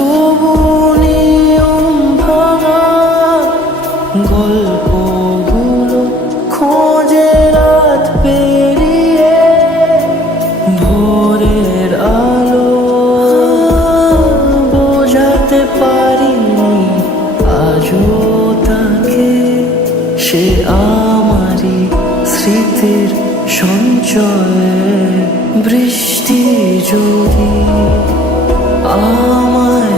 তবু নিয়ম ভাঙা গল্পগুলো খোঁজে রাত পেরিয়ে ভোরের আলো। বোঝাতে পারিনি আজও তাকে, সে আমারই স্মৃতির সঞ্চয়। বৃষ্টি যদি আমায়